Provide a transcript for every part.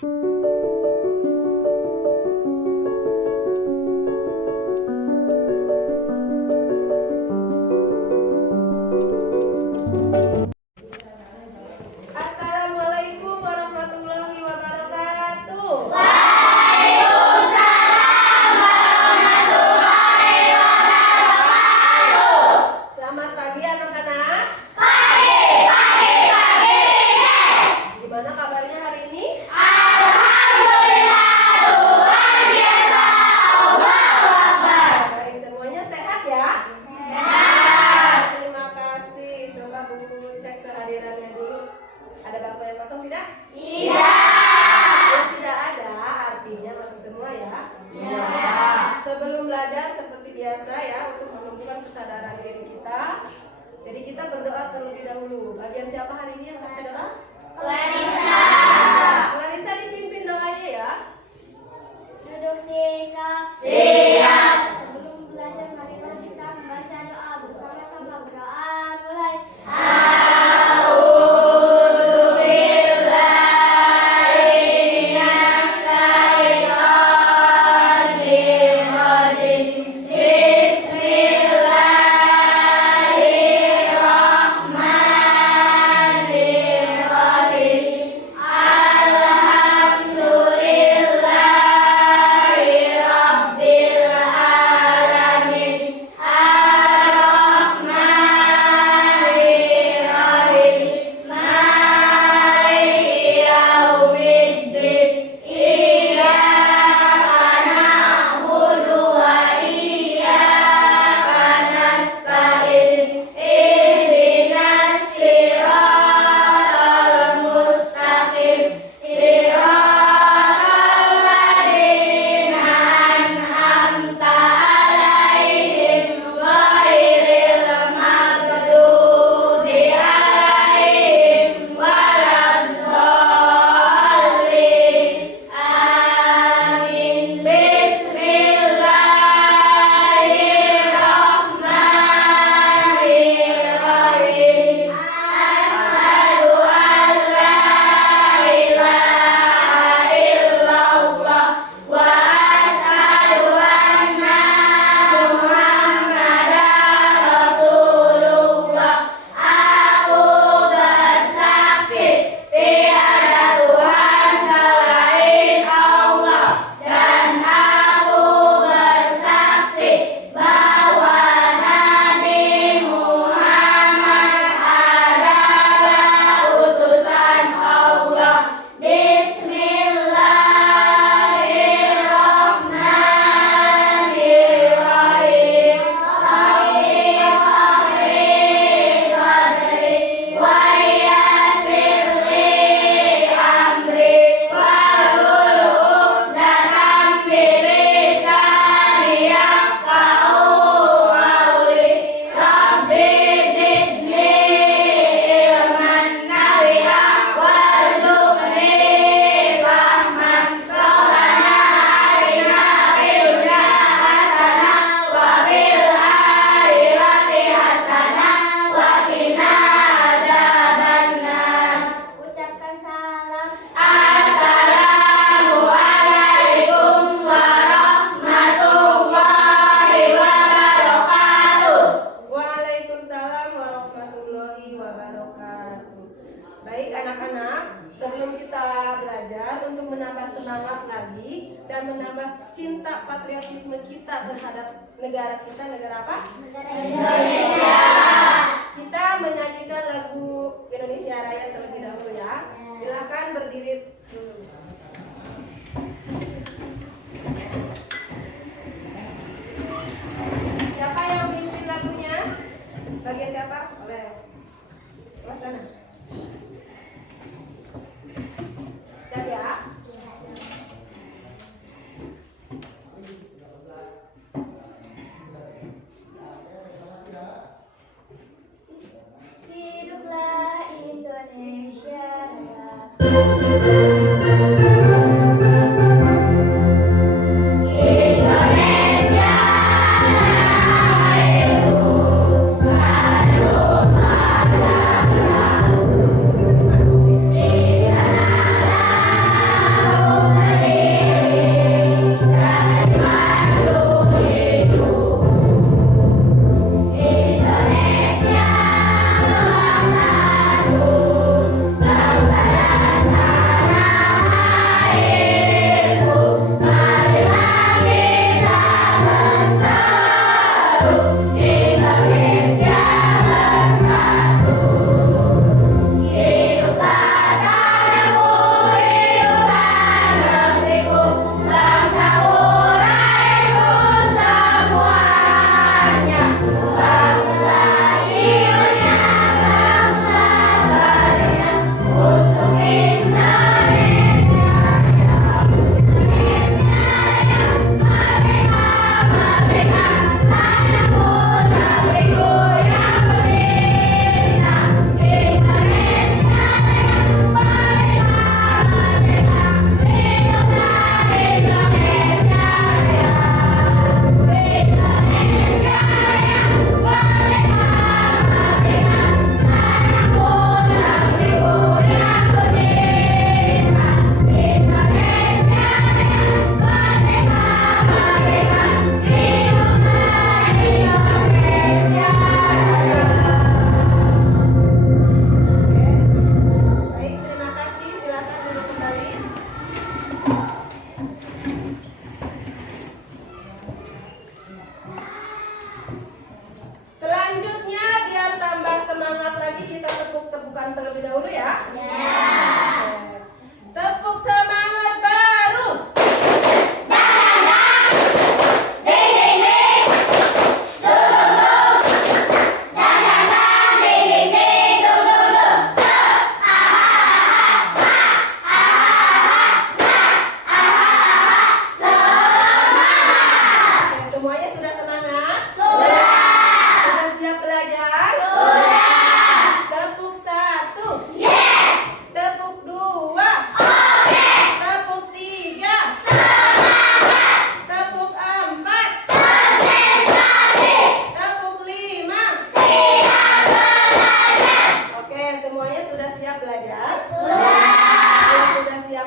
Assalamualaikum warahmatullahi wabarakatuh. Selamat pagi anak-anak. Gimana kabarnya hari ini? Baik, semuanya sehat ya? Terima kasih. Coba Bu cek kehadirannya dulu. Ada bangku yang kosong tidak? Yang tidak ada, artinya masuk semua ya? Sebelum belajar seperti biasa ya, untuk menumbuhkan kesadaran diri kita. Jadi kita berdoa terlebih dahulu. Bagian siapa hari ini yang baca doa? Clarissa dipimpin doanya ya. Duduk siap. Sebelum belajar, marilah kita membaca doa bersama-sama. Berdoa mulai. Ucapkan salam. Waalaikumsalam warahmatullahi wabarakatuh. Baik anak-anak, sebelum kita belajar untuk menambah semangat lagi dan menambah cinta patriotisme kita terhadap negara kita, negara apa? Indonesia. Kita menyanyikan lagu Indonesia Raya terlebih dahulu ya. Silakan berdiri dulu. Siapa yang pimpin lagunya? Bagian siapa? Oleh wacana. Siap ya? Hiduplah Indonesia Raya.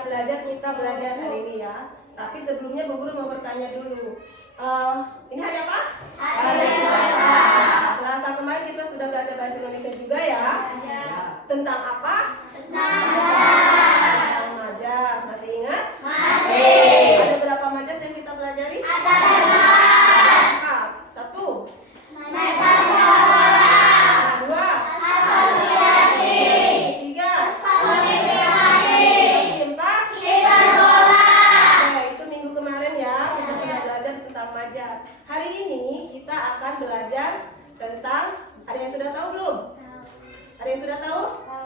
belajar hari ini ya. Tapi sebelumnya Bu Guru mau bertanya dulu. Ini hari apa? Hari Selasa. Selasa kemarin kita sudah belajar bahasa Indonesia juga ya. Tentang apa? Tentang majas. Masih ingat? Masih. Ada berapa majas yang kita pelajari? Ada 4. 1. Dua. Tiga. Empat. Oke, itu minggu kemarin ya kita sudah belajar tentang majas. Hari ini kita akan belajar tentang, ada yang sudah tahu belum? Ada yang sudah tahu?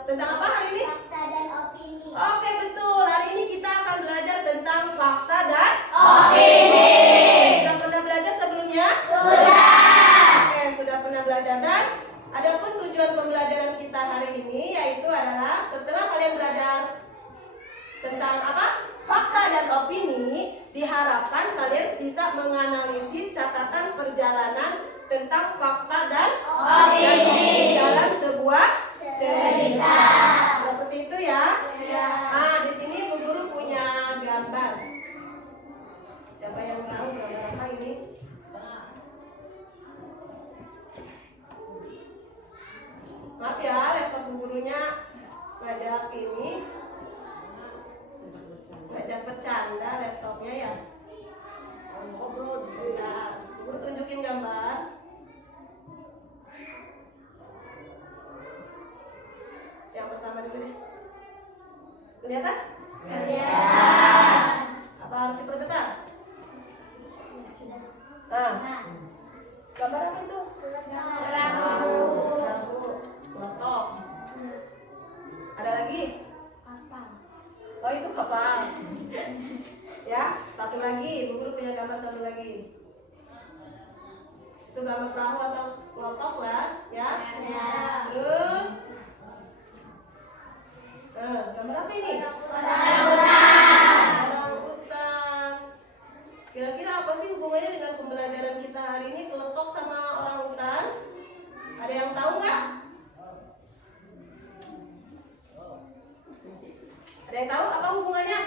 Tentang apa hari ini? Fakta dan opini. Oke, betul. Hari ini kita akan belajar tentang fakta dan Opini. Sudah pernah belajar sebelumnya? Oke, sudah pernah belajar. Dan adapun tujuan pembelajaran kita hari ini yaitu adalah setelah kalian belajar tentang apa? Fakta dan opini, diharapkan kalian bisa menganalisis catatan perjalanan tentang fakta dan opini dalam sebuah cerita. Seperti itu ya. Di sini Bu Guru punya gambar. Siapa yang tahu gambar apa ini? Maaf ya, laptop Bu Gurunya ngajak ini. Ngajak bercanda laptopnya ya. Nah, Bu Guru tunjukin gambar. Yang pertama dulu deh. Kelihatan? Apa harus diperbesar? Gambar apa itu? Perahu. Kelotok. Ada lagi? Oh, itu kapal. Ya, satu lagi. Bu Guru punya gambar satu lagi. Itu gambar perahu atau kelotok lah, ya. Terus gambar apa ini? Orang hutan. Kira-kira apa sih hubungannya dengan pembelajaran kita hari ini, kelotok sama orang hutan? Ada yang tahu nggak? Ada yang tahu apa hubungannya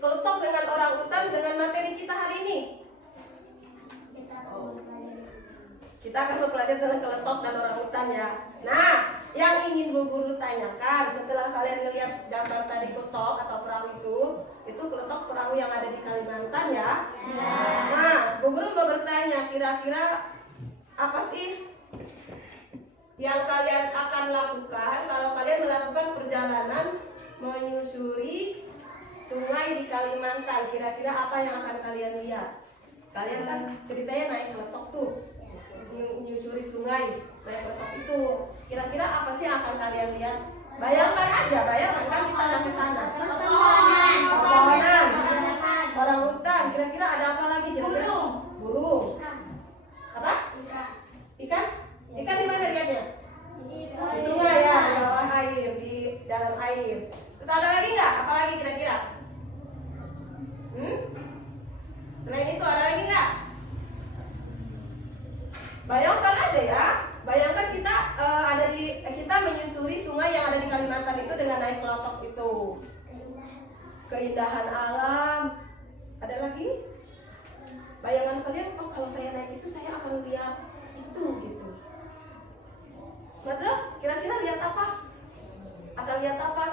kelotok dengan orang hutan dengan materi kita hari ini? Kita akan mempelajari tentang kelotok dan orang hutan ya. Nah, yang ingin Bu Guru tanyakan setelah kalian melihat gambar tadi kelotok atau perahu itu kelotok perahu yang ada di Kalimantan ya. Nah, Bu Guru mau bertanya, kira-kira apa sih yang kalian akan lakukan kalau kalian melakukan perjalanan menyusuri sungai di Kalimantan? Kira-kira apa yang akan kalian lihat? Kalian kan ceritanya naik kelotok tuh, menyusuri sungai, naik kelotok itu. Kira-kira apa sih yang akan kalian lihat? Bayangkan aja, bayangkan kan kita akan ke sana. Pepohonan, orang hutan. Kira-kira ada apa lagi? Kira-kira burung. Apa? Ikan? Ikan di mana lihatnya? Di sungai ya, di bawah air, di dalam air. Terus ada lagi nggak? Apa lagi kira-kira? Selain itu ada lagi nggak? Bayangkan aja ya. Bayangkan kita kita menyusuri sungai yang ada di Kalimantan itu dengan naik kelotok itu. Keindahan alam. Ada lagi? Bayangan kalian, oh kalau saya naik itu saya akan lihat itu gitu. Madra, kira-kira lihat apa? Akan lihat apa?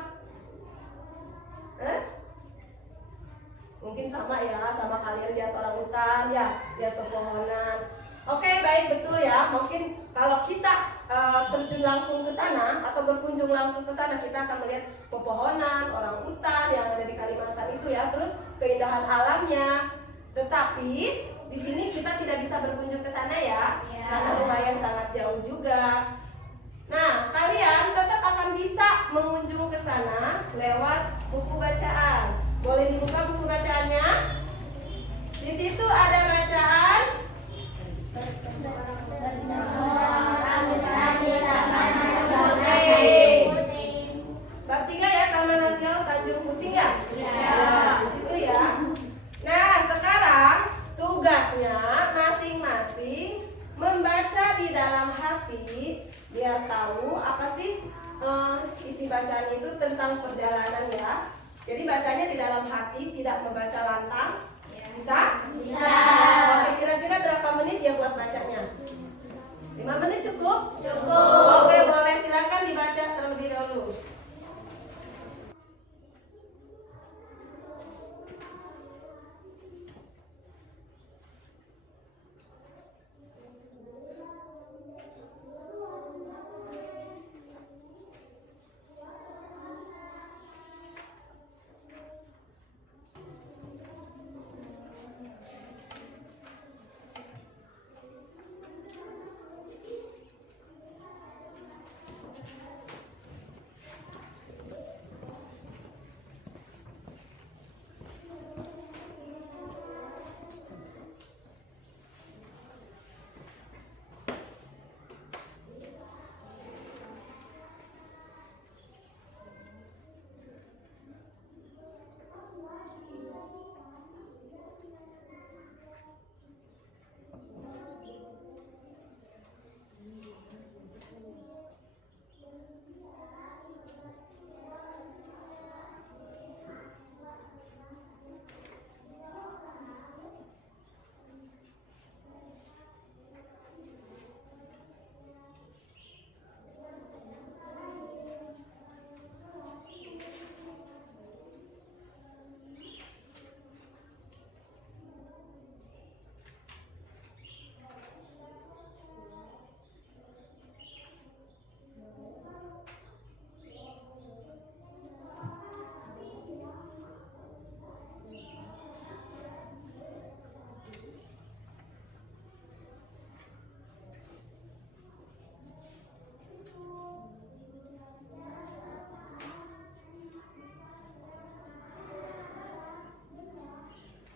Mungkin sama ya, sama kalian lihat orang hutan ya, lihat pepohonan. Oke, baik, betul ya. Mungkin kalau kita terjun langsung ke sana atau berkunjung langsung ke sana, kita akan melihat pepohonan, orang hutan yang ada di Kalimantan itu ya, terus keindahan alamnya. Tetapi di sini kita tidak bisa berkunjung ke sana ya, karena lumayan sangat jauh juga. Nah, kalian tetap akan bisa mengunjung ke sana lewat buku bacaan. Boleh dibuka buku bacaannya? Di situ ada bacaan bab 3 ya, Taman Nasional Tanjung Puting ya? Di situ ya. Nah, sekarang tugasnya masing-masing membaca di dalam hati biar tahu apa sih isi bacaan itu tentang perjalanan ya. Jadi bacanya di dalam hati, tidak membaca lantang. Bisa? Bisa. Oke, kira-kira berapa menit ya buat bacanya? 5 menit cukup? Cukup. Oke, boleh, silakan dibaca terlebih dahulu.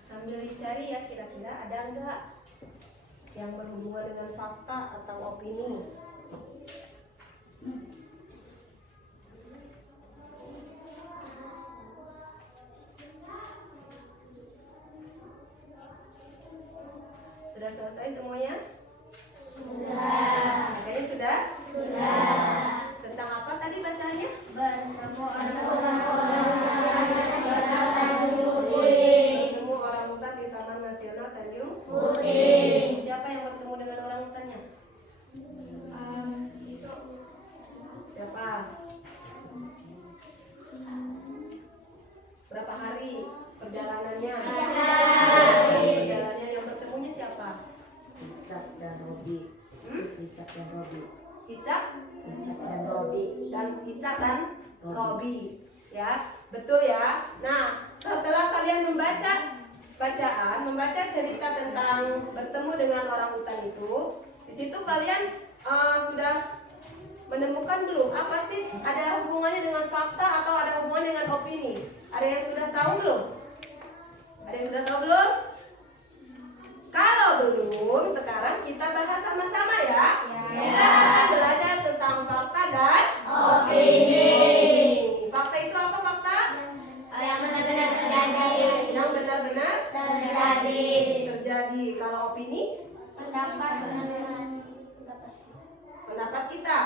Sambil dicari ya, kira-kira ada enggak yang berhubungan dengan fakta atau opini. Sudah selesai semuanya? Sudah. Bacanya sudah? Sudah. Tentang apa tadi bacaannya? Bertemu Bertemu orang hutan di Taman Nasional Tanjung Puting. Siapa yang bertemu dengan orang hutannya? Siapa? Berapa hari perjalanannya? Perjalanannya yang bertemunya siapa? Icak dan Robi. Icak dan Robi. Icak Icak dan Robi. dan Icak dan Robi. Ya, betul ya. Nah, setelah kalian membaca membaca cerita tentang bertemu dengan orang hutan itu, di situ kalian sudah menemukan belum apa sih ada hubungannya dengan fakta atau ada hubungan dengan opini? Ada yang sudah tahu belum? Ada yang sudah tahu belum? Kalau belum, sekarang kita bahas sama-sama ya. Kita akan belajar tentang fakta dan Opini. Fakta itu apa fakta? Yang benar-benar terjadi. Yang benar-benar Terjadi. terjadi. Kalau opini, Pendapat pendapat kita.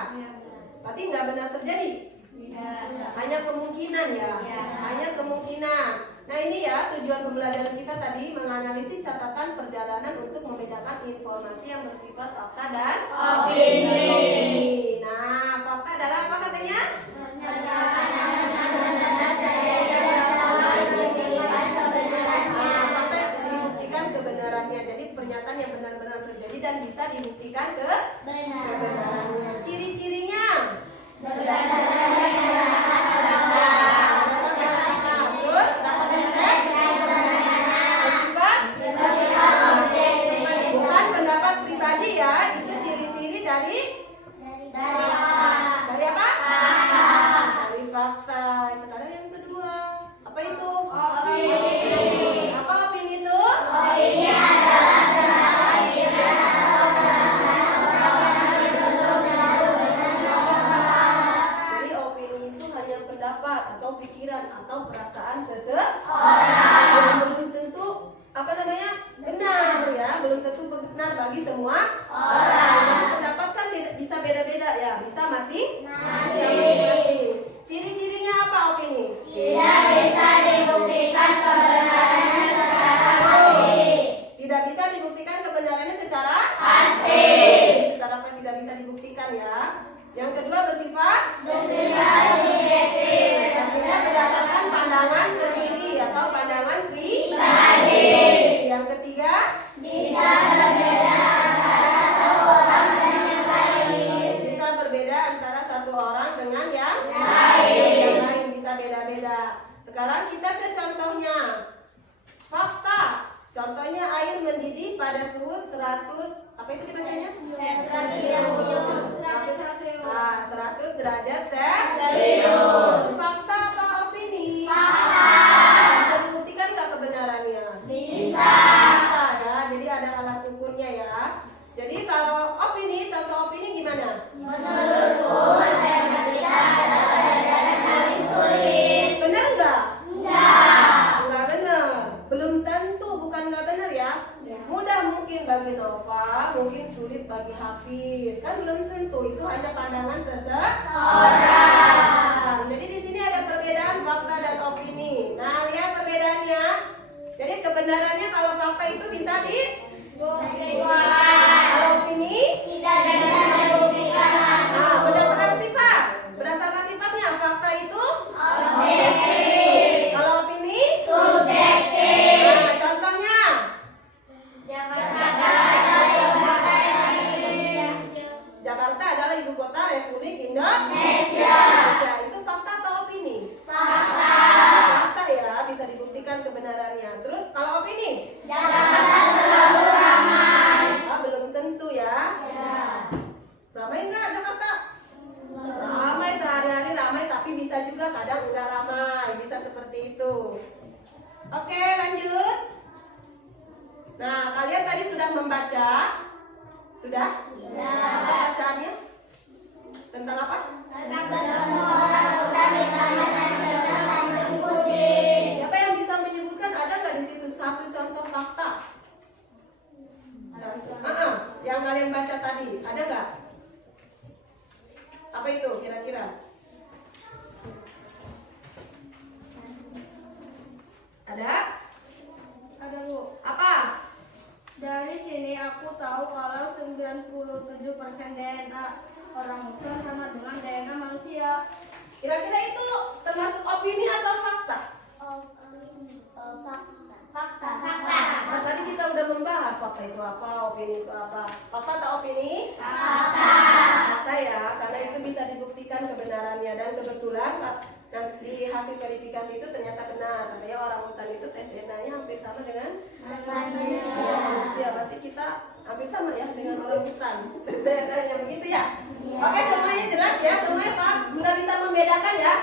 Berarti nggak benar terjadi. Hanya kemungkinan ya. Ya. Hanya kemungkinan. Nah ini ya tujuan pembelajaran kita tadi menganalisis catatan perjalanan untuk membedakan informasi yang bersifat fakta dan Opini. Nah fakta adalah apa katanya? Fakta dibuktikan kebenarannya. Jadi pernyataan yang benar-benar terjadi dan bisa dibuktikan kebenarannya. Ciri-cirinya terus dapat dicek bersifat bukan pendapat pribadi ya, itu ciri-ciri dari apa? Dari fakta. Sekarang yang kedua, apa itu? Opini. Apa opini itu? Jadi opini itu hanya pendapat atau pikiran atau perasaan seseorang. Belum tentu apa namanya benar ya, belum tentu benar bagi semua orang. Jadi pendapat kan bisa beda-beda ya, bisa masing-masing. Ciri-cirinya apa opini? Tidak bisa Sekarang kita ke contohnya. Fakta. Contohnya air mendidih pada suhu 100, apa itu dibacanya? 100 derajat Celcius. Fakta apa opini? Fakta. Bisa dibuktikan nggak kebenarannya? Bisa ya, jadi ada alat ukurnya ya. Jadi kalau opini, contoh opini gimana? Menurutku, matematika adalah pelajaran paling sulit. Benar nggak? Nggak benar. Belum tentu, bukan nggak benar ya. Mudah mungkin bagi Nova, mungkin sulit bagi Hafiz. Kan belum tentu, itu hanya pandangan seseorang. Jadi di sini ada perbedaan fakta dan opini. Nah, lihat perbedaannya. Jadi kebenarannya kalau fakta itu bisa kalau opini Tidak bisa dibuktikan langsung. nah, berdasarkan sifat. Berdasarkan sifatnya fakta itu Objektif. kalau opini Subjektif. nah, contohnya Jakarta adalah ibu kota Indonesia. Jakarta adalah ibu kota Republik Indonesia. Indonesia. Itu fakta atau opini? Fakta. Fakta ya, bisa dibuktikan kebenarannya. Terus kalau opini? Jakarta terlalu ramai. Belum tentu ya. Ramai enggak Jakarta? Ramai, sehari-hari ramai, tapi bisa juga kadang enggak ramai. Bisa seperti itu. Oke, lanjut. Nah, kalian tadi sudah membaca? Sudah? Apa bacaannya? Tentang apa? Tentang bertemu orang hutan di Taman Nasional Tanjung Putih. Siapa yang bisa menyebutkan ada nggak di situ satu contoh fakta? Yang kalian baca tadi, ada nggak? Apa itu kira-kira? Ada? Ada Bu. Apa? Dari sini aku tahu kalau 97% DNA orang hutan sama dengan DNA manusia. Kira-kira itu termasuk opini atau fakta? Fakta. Nah, tadi kita udah membahas fakta itu apa, opini itu apa. Fakta atau opini? Fakta. Fakta ya, karena itu bisa dibuktikan kebenarannya. Dan kebetulan di hasil verifikasi itu ternyata benar. Katanya orang hutan itu tes DNA-nya hampir sama dengan manusia. Berarti kita hampir sama ya dengan orang hutan. Tes DNA-nya begitu ya? Oke, semuanya jelas ya? Semuanya Pak sudah bisa membedakan ya?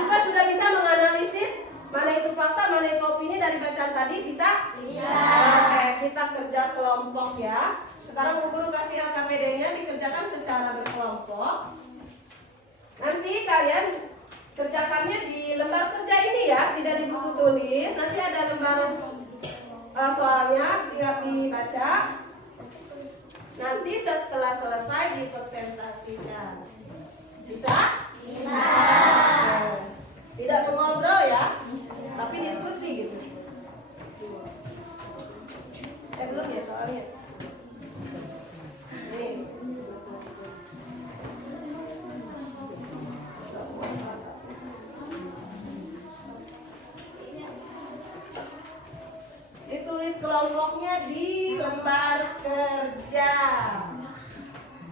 Juga sudah bisa menganalisis mana itu fakta, mana itu opini dari bacaan tadi? Bisa? Oke, kita kerja kelompok ya. Sekarang Bu Guru kasih LKPD-nya dikerjakan secara berkelompok. Nanti kalian kerjakannya di lembar kerja ini ya, tidak di buku tulis. Nanti ada lembar soalnya, tinggal dibaca. Nanti setelah selesai dipresentasikan. Bisa? Bisa. Tidak mengobrol ya, tapi diskusi gitu. Belum ya soalnya. Nih. Ditulis kelompoknya di lembar kerja.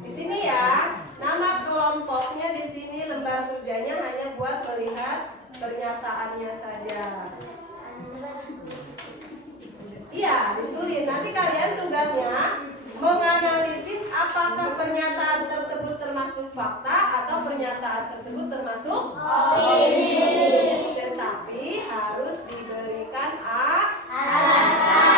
Di sini ya, nama kelompoknya di sini lembar kerjanya hanya buat melihat pernyataannya saja. Iya, ditulis. Nanti kalian tugasnya menganalisis apakah pernyataan tersebut termasuk fakta atau pernyataan tersebut termasuk opini. Tetapi harus diberikan alasan.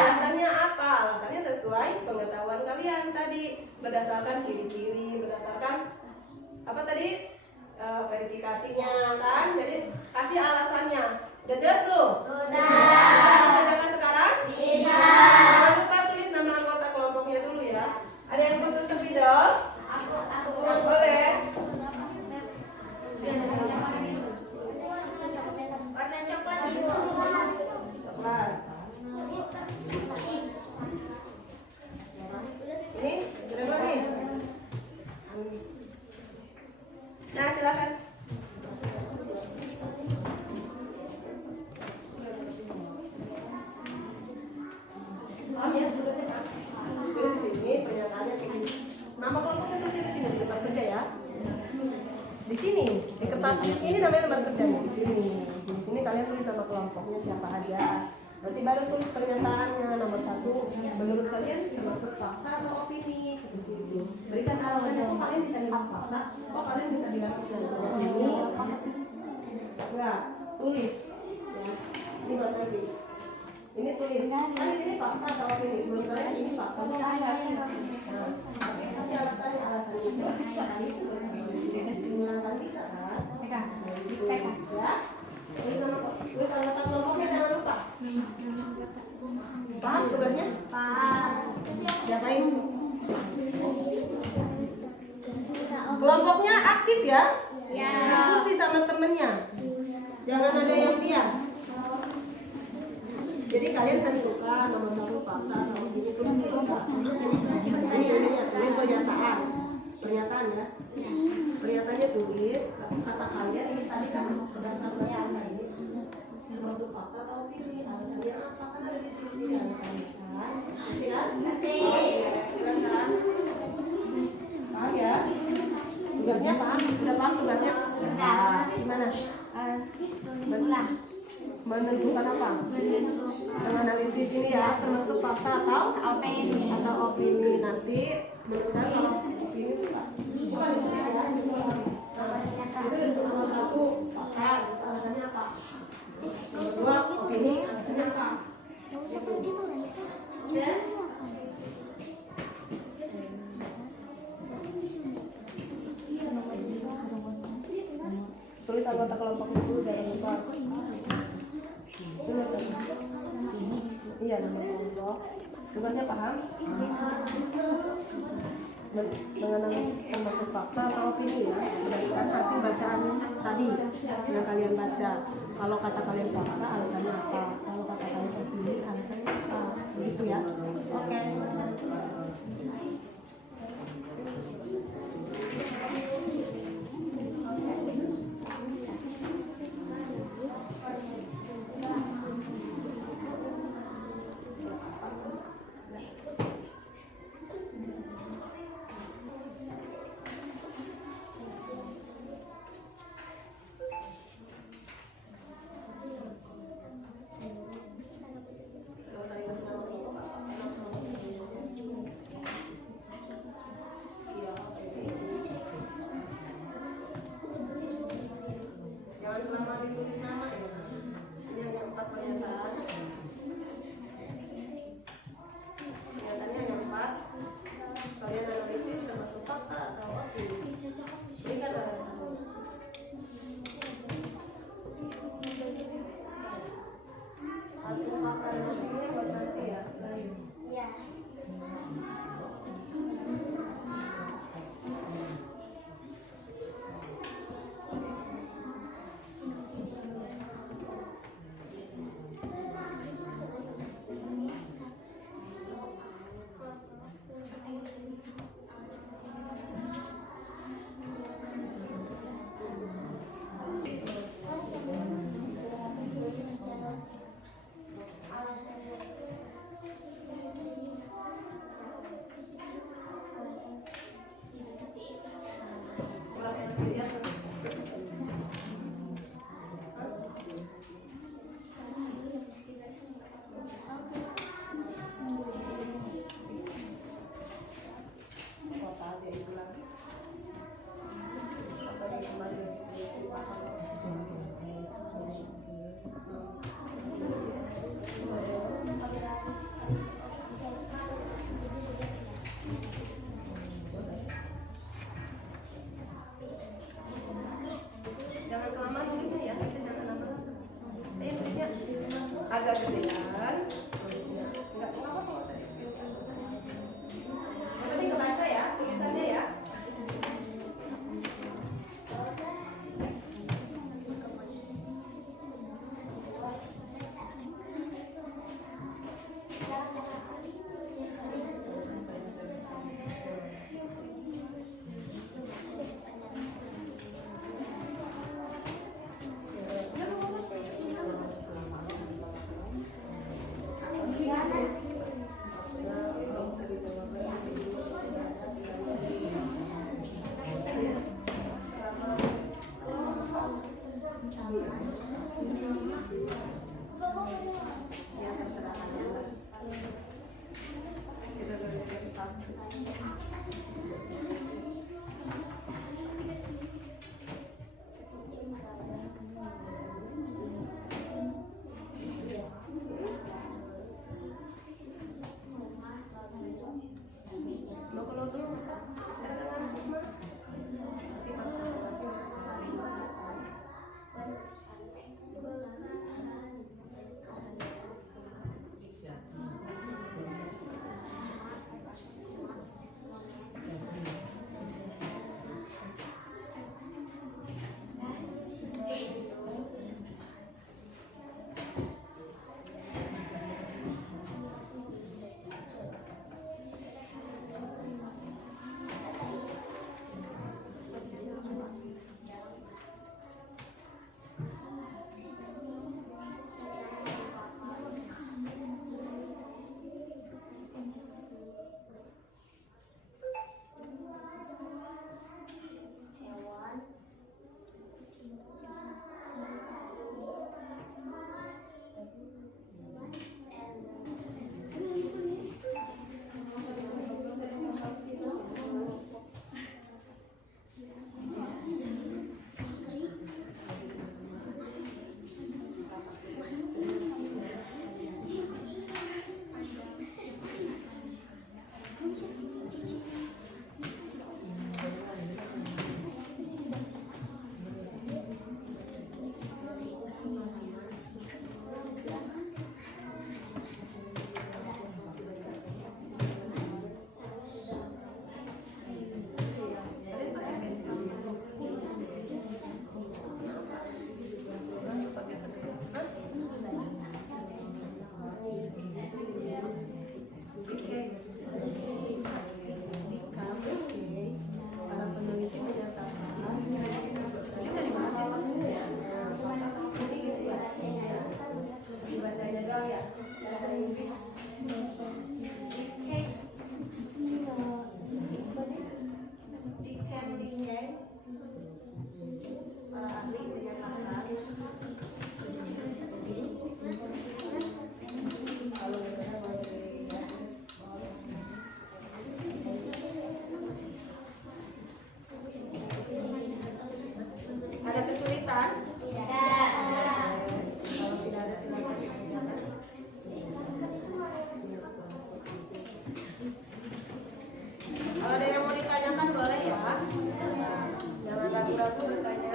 Alasannya apa? Alasannya sesuai pengetahuan kalian tadi, berdasarkan ciri-ciri, berdasarkan apa tadi? Verifikasinya kan. Jadi kasih alasannya. Udah jelas belum? Sudah. Bisa dikerjakan sekarang? Bisa. Jangan lupa tulis nama anggota kelompoknya dulu ya. Ada yang butuh spidol? Aku. Boleh. Warna coklat Ibu. Coklat. Ini sudah belum nih? Nah, silakan. kalian tulis nama kelompoknya siapa aja. Nanti baru tulis pernyataannya. Nomor 1, menurut kalian termasuk fakta atau opini, seperti itu. Berikan alasannya kok kalian bisa bilang fakta, kok kalian bisa bilang opini. Enggak, tulis. Ya. Ini buat nanti. Ini tulis. Kan di sini fakta atau opini. Menurut kalian ini fakta atau opini. Kasih alasannya, itu bisa kan? Dikasih bisa kan? Ya. Tulis anggota kelompoknya, jangan lupa. Paham tugasnya? Paham. Diapain? Kelompoknya aktif ya? Ya. Diskusi sama temennya. Jangan ada yang diam. Jadi kalian tentukan nomor 1 fakta atau opini, tulis dulu Kak. Ini pernyataan. Pernyataan ya. Pernyataannya tulis, kata kalian ini tadi kan berdasarkan ini termasuk fakta atau opini, alasannya apa, kan ada di sini alasannya kan. Ya? Silakan. Paham ya? Tugasnya paham? Udah paham tugasnya? Nah, gimana? Menentukan apa? Menganalisis ini ya, termasuk fakta atau opini. Nanti menentukan kalau opini itu bukan ditulis ya. Itu nomor 1 fakta, alasannya apa? Nomor 2 opini, alasannya apa? Ya? Tulis anggota kelompoknya dulu, jangan lupa. Iya, nama kelompok. Tugasnya paham? Menganalisis termasuk fakta atau opini ya, berdasarkan hasil bacaan tadi yang kalian baca. Kalau kata kalian fakta, alasannya apa? Kalau kata kalian opini, alasannya apa? Begitu ya? Oke. Jangan lama ditulis nama ya. Ini hanya 4 pernyataan. Pernyataannya hanya 4. Kalian analisis termasuk fakta atau opini. Berikan alasannya. Satu fakta dan opini buat nanti ya. Ya. Jangan kelamaan tulisnya ya, jangan lama. Tulisnya agak gedean. Tulisnya enggak apa-apa kalau saya. Yang penting kebaca ya, tulisannya ya. Ya terserah kalian. Kita belajar satu. Mau keluar dulu? Ada ngantuk mah? Nanti pas presentasi masuk lagi. Ada kesulitan? Kalau tidak ada silakan dikerjakan. Kalau ada yang mau ditanyakan boleh ya. Jangan ragu-ragu bertanya.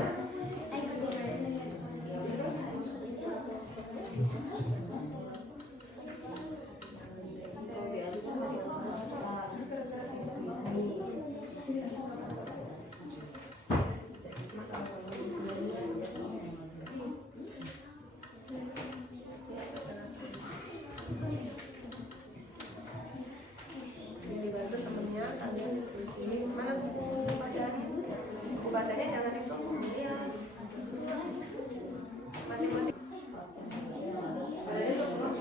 Dibantu temennya, kalian diskusi. Mana buku bacanya? Buku bacanya jangan itu ya. Masing-masing. Ada itu belum?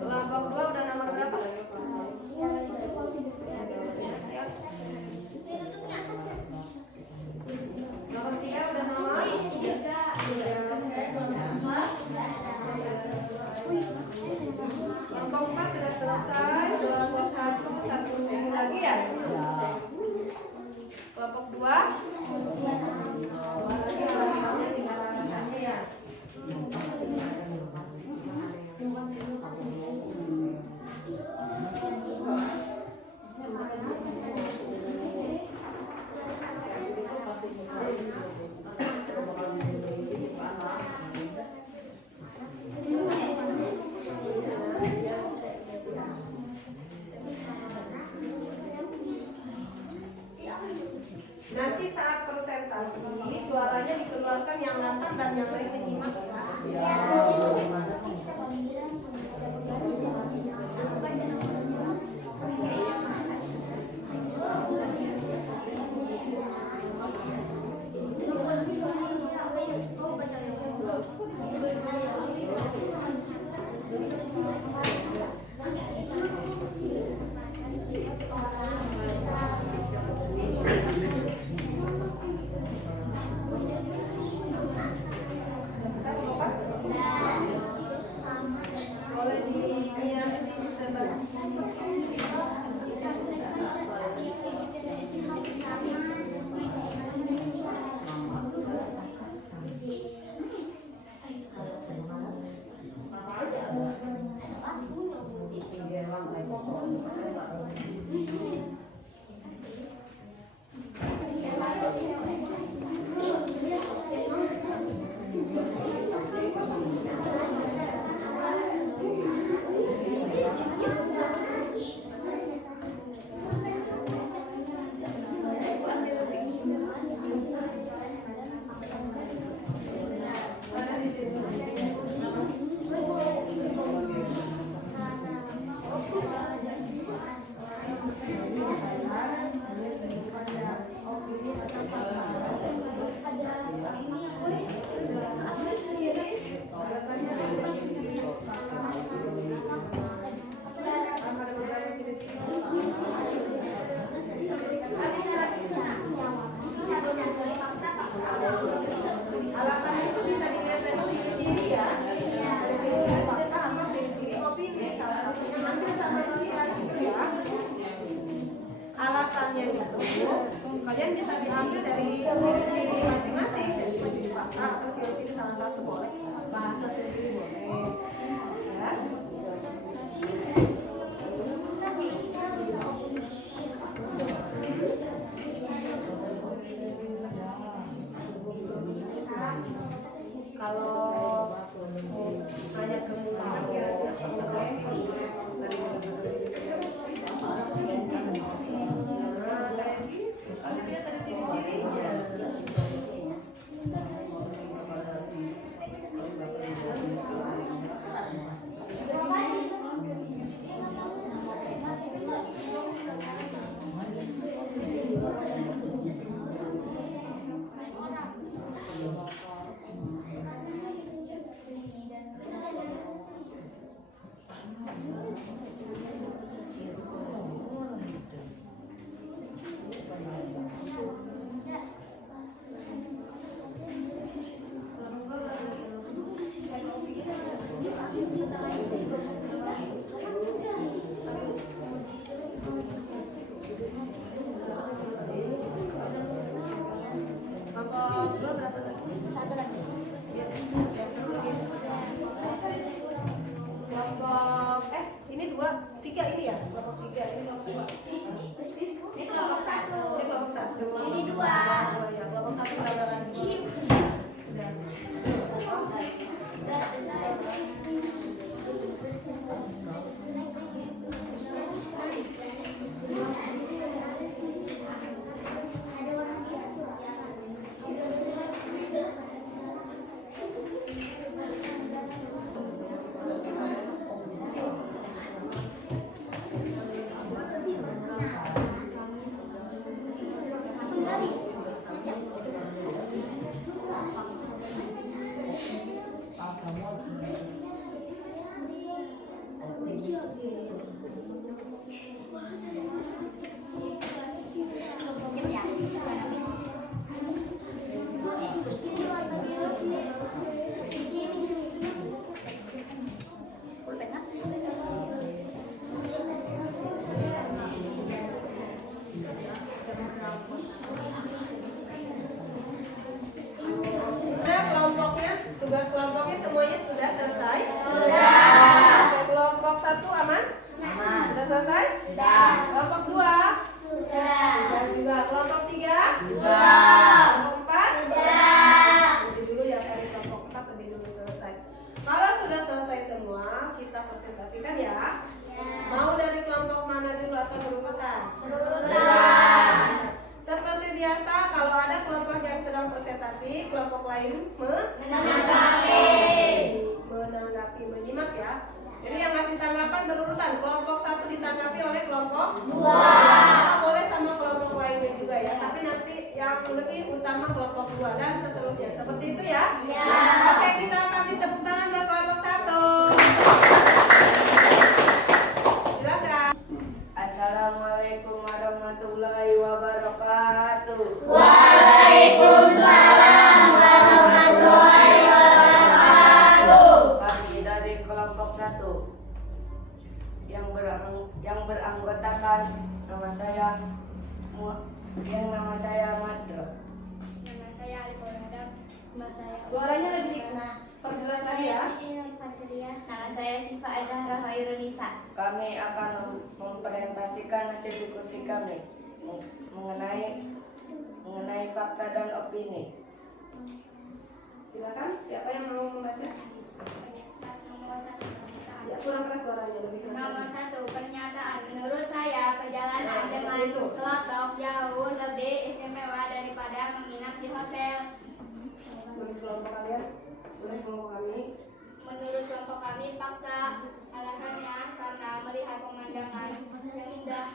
Kelompok 2 udah nomor berapa? Nomor 3 udah nomor? Kelompok 4 sudah selesai. Kelompok 1 satu minggu lagi ya? Kelompok 2 lagi alasannya tinggal alasannya ya. Nanti saat presentasi suaranya dikeluarkan yang lantang dan yang lain menyimak ya. Kalian bisa diambil dari ciri-ciri masing-masing, dari ciri fakta atau ciri-ciri salah satu boleh, bahasa sendiri boleh. Ya. Kalau hanya kemungkinan kira-kira lihat ada ciri-cirinya. Kelompok dua berapa lagi? Satu lagi. Kelompok ini dua, tiga ini ya? Kelompok tiga ini kelompok dua. Ini kelompok satu. Ini kelompok satu. Ini dua. Ya, kelompok satu berapa lagi? Sudah. Tugas kelompoknya semuanya sudah selesai? Sudah. Kelompok satu aman? Aman. Sudah selesai? Sudah. Kelompok dua? Sudah. Sudah juga. Kelompok tiga? Sudah. Kelompok empat? Sudah. Lebih dulu ya kali kelompok empat lebih dulu selesai. Kalau sudah selesai semua, kita presentasikan ya. Mau dari kelompok mana dulu atau berurutan? Berurutan. Seperti biasa, kalau ada kelompok yang sedang presentasi, kelompok lain menanggapi, menyimak ya. Jadi yang ngasih tanggapan berurutan. Kelompok satu ditanggapi oleh kelompok dua. Boleh sama kelompok lainnya juga ya. Tapi nanti yang lebih utama kelompok dua dan seterusnya. Seperti itu ya. Oke, kita kasih tepuk tangan buat kelompok satu. Silakan. Assalamualaikum warahmatullahi wabarakatuh. Waalaikumsalam warahmatullahi wabarakatuh. Kami dari kelompok 1 yang beranggotakan nama saya Madra. Nama saya Aliful Adam. Nama saya Suaranya lebih perjelas lagi ya. Nama saya Sifa Azahra Hoirunisa. Kami akan mempresentasikan hasil diskusi kami mengenai fakta dan opini. Silakan, siapa yang mau membaca? Ya, kurang keras suaranya, lebih keras. Nomor lagi. 1, pernyataan. Menurut saya, perjalanan Nah, seperti dengan itu. kelompok jauh lebih istimewa daripada menginap di hotel. Menurut kelompok kalian, menurut kelompok kami, Menurut kelompok kami, fakta. Alasannya karena melihat pemandangan yang indah.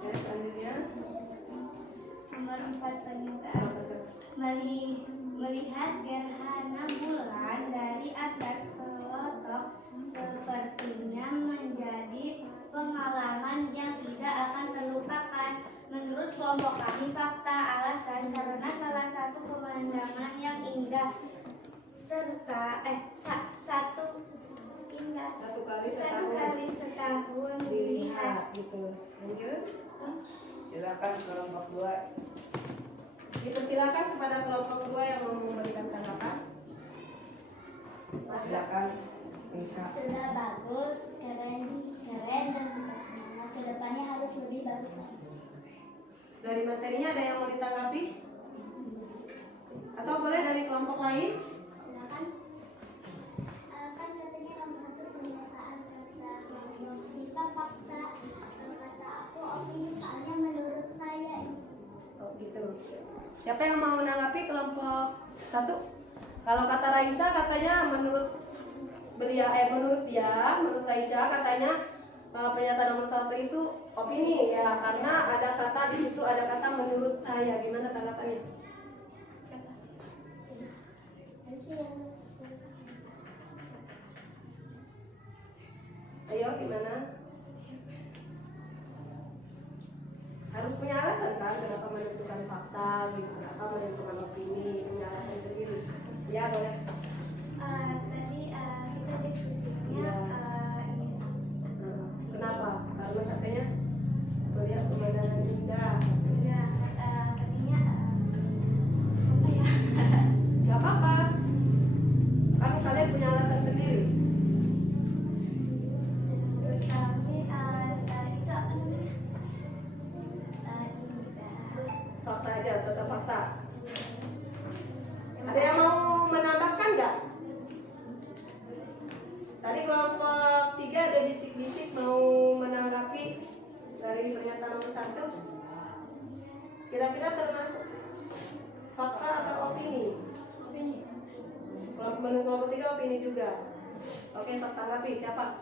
ya selanjutnya. Nomor 4 pernyataan. Melihat gerhana bulan dari atas kelotok sepertinya menjadi pengalaman yang tidak akan terlupakan. Menurut kelompok kami, fakta. Alasan karena salah satu pemandangan yang indah serta satu Satu kali setahun dilihat dilihat. gitu. Lanjut. Silakan kelompok 2. Dipersilakan kepada kelompok 2 yang mau memberikan tanggapan. Silakan bisa. Sudah bagus, keren dan tetap semangat. Kedepannya harus lebih bagus lagi. Dari materinya ada yang mau ditanggapi? Atau boleh dari kelompok lain? Silakan. Kan katanya kamu satu pembiasaan kata kelompok sifat fakta. Kata aku opini soalnya menurut saya. Oh gitu. Siapa yang mau menanggapi kelompok 1? Kalau kata Raisa katanya menurut Raisa katanya pernyataan nomor 1 itu opini ya, karena ada kata di situ, ada kata menurut saya. Gimana tanggapannya? Ayo gimana? Harus punya alasan kan kenapa menentukan fakta gitu, kenapa menentukan opini, punya alasan sendiri. Ya boleh. Tadi kita diskusinya Iya. ini. Kenapa? Karena katanya melihat pemandangan indah. Ya, katanya apa ya? Gak apa-apa. Kan kalian punya alasan sendiri. Terus kami itu apa namanya? Fakta aja, tetap fakta. Ada yang mau menambahkan nggak? Tadi kelompok 3 ada bisik-bisik mau menanggapi dari pernyataan nomor 1. Kira-kira termasuk fakta atau opini? Opini. Menurut kelompok 3 opini juga. Oke, sok tanggapi siapa?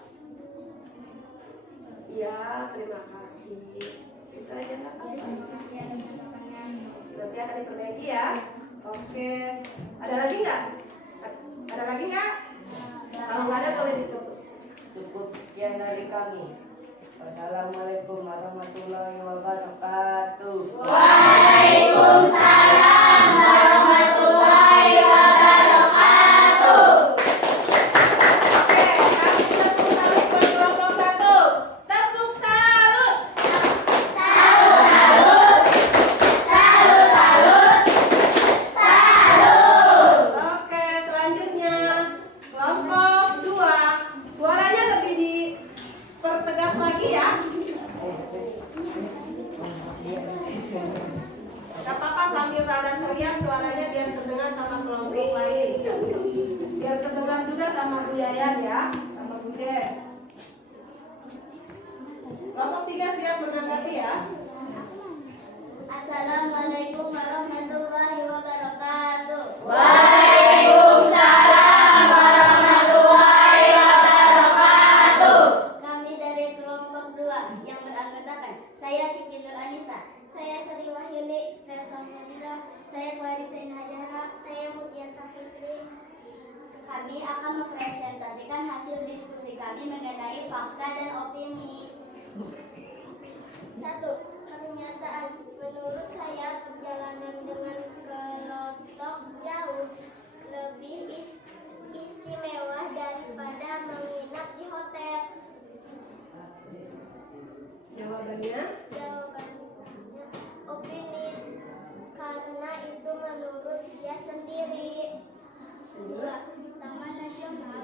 Iya, terima kasih. Itu aja nggak apa-apa. Nanti akan diperbaiki ya. Oke. Ada lagi nggak? Ada lagi nggak? Kalau nggak ada boleh ditutup. Cukup sekian dari kami. Wassalamualaikum warahmatullahi wabarakatuh. Waalaikumsalam warahmatullahi wabarakatuh. Oke, kami tepuk salut buat kelompok 1. Tepuk salut. Oke, selanjutnya kelompok 2. Suaranya lebih dipertegas lagi ya. Gak apa-apa sambil rada teriak suaranya biar terdengar sama kelompok lain. Biar terdengar juga sama Bu Yayan ya, sama Bu Jen. Kelompok 3 siap menanggapi ya. Assalamualaikum warahmatullahi wabarakatuh. Waalaikumsalam warahmatullahi wabarakatuh. Kami dari kelompok 2 yang beranggotakan saya Siti Nur Anissa, saya Sri Wahyuni, saya Salsabila, saya Clarissa Inhajara, saya Mutia Safitri. Kami akan mempresentasikan hasil diskusi kami mengenai fakta dan opini. 1. Pernyataan. Menurut saya perjalanan dengan kelompok jauh lebih istimewa daripada menginap di hotel. Jawabannya? Jawabannya opini, karena itu menurut dia sendiri. 2. Taman Nasional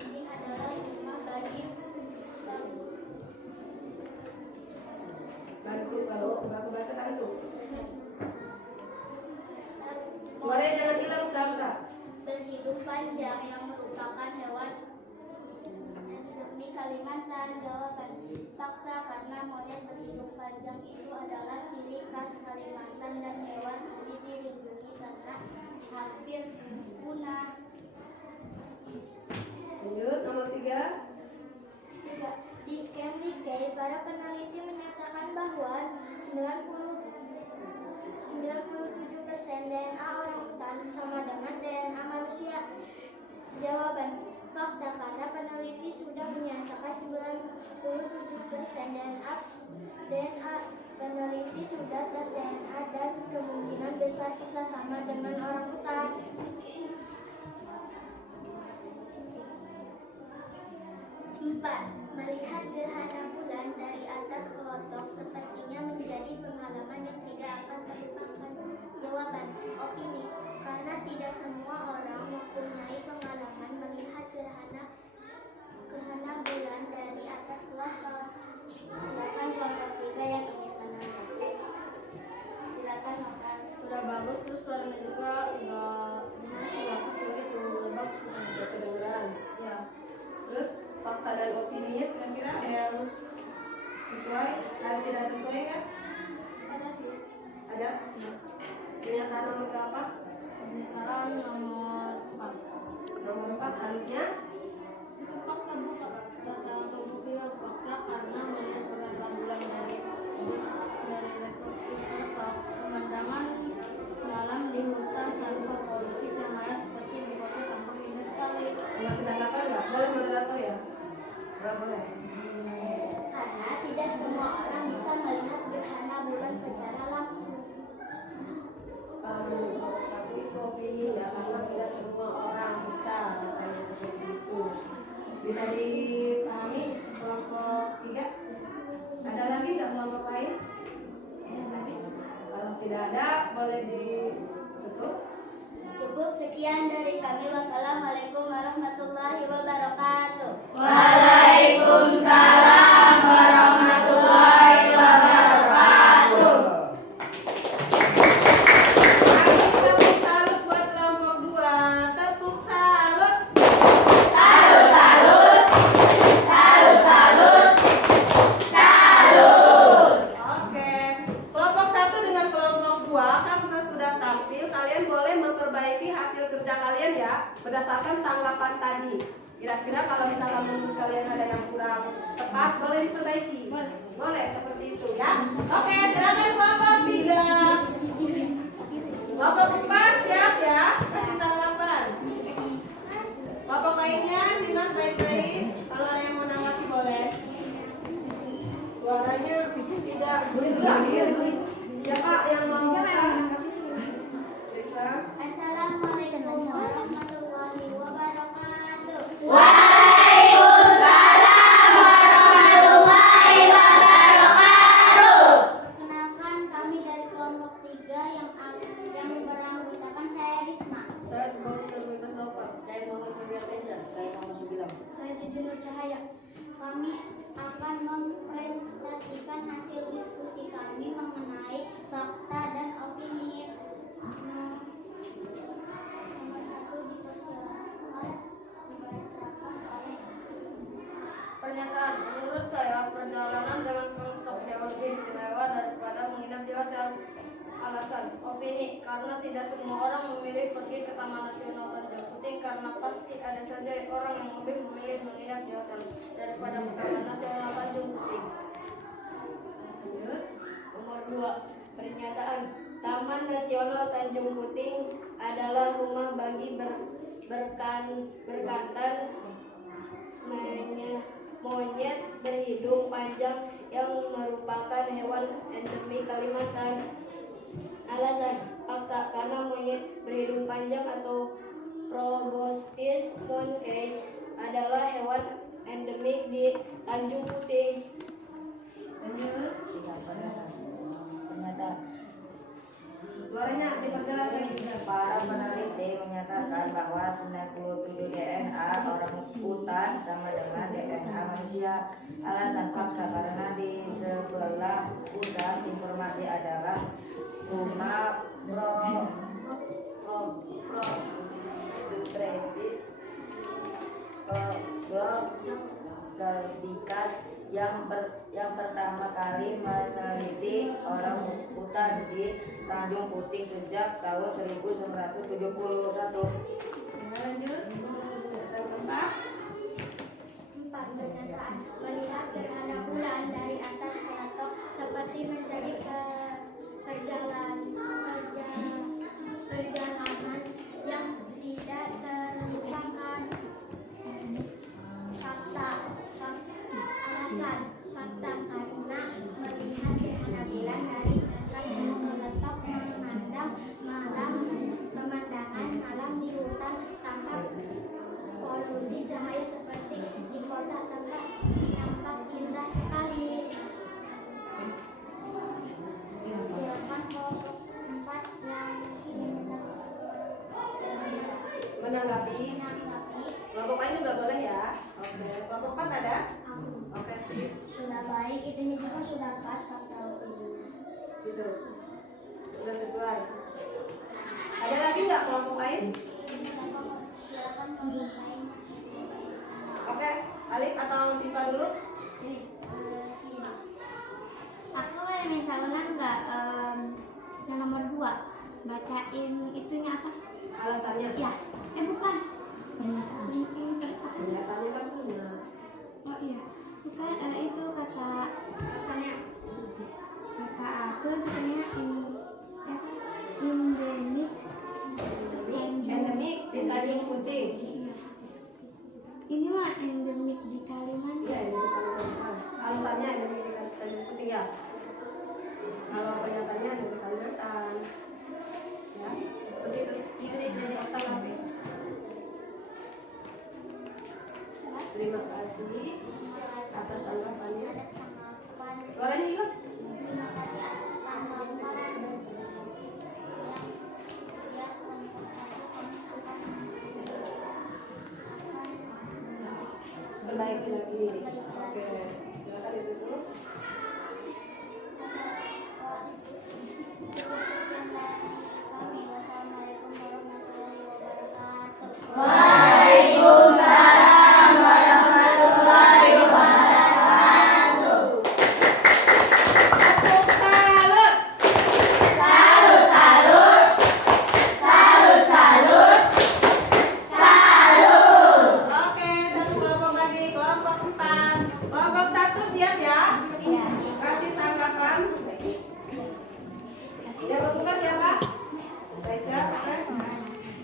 ini adalah rumah bagi Bantu, kalau nggak kebaca bantu. Suaranya jangan hilang, Salsa. berhidup panjang yang merupakan hewan endemi Kalimantan. Jawaban fakta, karena monyet berhidup panjang itu adalah ciri khas Kalimantan dan hewan ini dilindungi karena hampir punah. Lanjut, nomor 3. Di Kemdikbud, para peneliti menyatakan bahwa 97% DNA orangutan sama dengan DNA manusia. Jawaban fakta, karena peneliti sudah menyatakan 97% DNA peneliti sudah tes DNA dan kemungkinan besar kita sama dengan orangutan. 4. Melihat gerhana bulan dari atas kelotok sepertinya menjadi pengalaman yang tidak akan terlupakan. Jawaban: opini, karena tidak semua orang mempunyai pengalaman melihat gerhana bulan dari atas kelotok. Silakan kelompok 3 yang ingin menanggapi. Silakan makan. Udah bagus, terus suaranya juga nggak gimana sih, nggak kecil gitu, udah bagus. Udah kedengeran. Ya. Terus fakta dan opininya kira-kira yang sesuai dan tidak sesuai kan? Ada sih. Ada? Pernyataan nomor berapa? Pernyataan nomor 4. Nomor 4 harusnya Itu fakta bukan kata kelompok 3 fakta karena melihat gerhana bulan dari rekor kelotok pemandangan malam di hutan tanpa polusi cahaya seperti di kota tampak indah sekali. masih tanggapan nggak? Boleh moderator ya? Nggak boleh. Karena tidak semua orang bisa melihat gerhana bulan secara langsung. Kalau nomor 1 itu opini ya, karena tidak semua orang bisa katanya seperti itu. Bisa dipahami kelompok 3? Ada lagi nggak kelompok lain? Kalau tidak ada, boleh ditutup. Cukup sekian dari kami. Wassalamualaikum warahmatullahi wabarakatuh. Waalaikumsalam warahmatullahi wabarakatuh. Tepuk salut buat kelompok 2. Tepuk salut. Salut, salut. Salut, salut. Salut. Oke. Kelompok 1 dengan kelompok 2 karena sudah tampil, kalian boleh memperbaiki hasil kerja kalian ya berdasarkan tanggapan tadi. Kira-kira kalau misalkan menurut kalian ada yang kurang tepat, boleh diperbaiki. Boleh seperti itu ya. Oke, silakan kelompok 3. Kelompok 4 siap ya, kasih tanggapan. Kelompok lainnya simak baik-baik. Kalau ada yang mau menanggapi boleh. Suaranya tidak siapa yang mau Lisa? Assalamualaikum warahmatullahi wabarakatuh. Waalaikumsalam warahmatullahi wabarakatuh. Perkenalkan, kami dari kelompok 3 yang beranggotakan saya Risma. Saya bagus dan bersahabat. Saya Muhammad Fabian Reza. Saya Muhammad Subilam. Saya Siti Nur Cahaya. Kami akan mempresentasikan hasil diskusi kami mengenai fakta dan opini. Nomor 1 dipersilakan dibacakan oleh. Pernyataan, menurut saya perjalanan dengan kelompok jauh lebih istimewa daripada menginap di hotel. Alasan, opini, karena tidak semua orang memilih pergi ke Taman Nasional Tanjung Puting karena pasti ada saja orang yang lebih memilih menginap di hotel daripada ke Taman Nasional Tanjung Puting. Nomor 2. Pernyataan, Taman Nasional Tanjung Puting adalah rumah bagi berkantan monyet berhidung panjang yang merupakan hewan endemik Kalimantan. Alasan, fakta, karena monyet berhidung panjang atau Proboscis monkey adalah hewan endemik di Tanjung Puting. Lanjut. Pernyataan. Suaranya diperjelas lagi. Para peneliti menyatakan bahwa 97 DNA orang hutan sama dengan DNA manusia. Alasan, fakta, karena di sebelah pusat informasi adalah rumah Galdikas yang pertama kali meneliti orang hutan di Tanjung Puting sejak tahun 1971. Lanjut. Yang keempat. 4. Pernyataan, melihat gerhana bulan dari atas kelotok seperti menjadi perjalanan yang tidak terlupakan. Fakta, alasan, fakta, karena melihat gerhana bulan dari atas kelotok memandang pemandangan malam di hutan tanpa polusi cahaya seperti di kota tanpa Menanggapi. Kelompok lain juga boleh ya. Oke. Kelompok 4 ada? Oke sih. Sudah baik, itunya juga sudah pas fakta opini. Gitu. Sudah sesuai. Ada lagi nggak kelompok lain? Silakan kelompok lain. Oke. Alif atau Siva dulu? Sini. Aku boleh minta ulang nggak yang nomor 2 bacain itunya apa? Alasannya? Ya, bukan. Pernyataan. Kenyataannya kan punya. Oh iya, bukan itu kata Alasannya? kata aku katanya endemik Endemik di Tanjung Putih. Iya. Ini mah endemik di Kalimantan. Iya, ini di Kalimantan. Alasannya endemik di Tanjung Putih ya. Kalau pernyataannya ada di Kalimantan. Ya, seperti itu. Ini dari Otak. Terima kasih atas tanggapannya. Suaranya hilang. Terima kasih atas tanggapan. Perbaiki lagi. Oke, silakan ditutup. Wassalamualaikum warahmatullahi wabarakatuh. Waalaikumsalam warahmatullahi wabarakatuh. Tepuk salut. Salut, salut. Salut, salut. Salut. Oke, satu kelompok lagi, kelompok 4. Kelompok 1 siap ya? Kasih tanggapan. Yang berbuka siapa? Raisa, oke.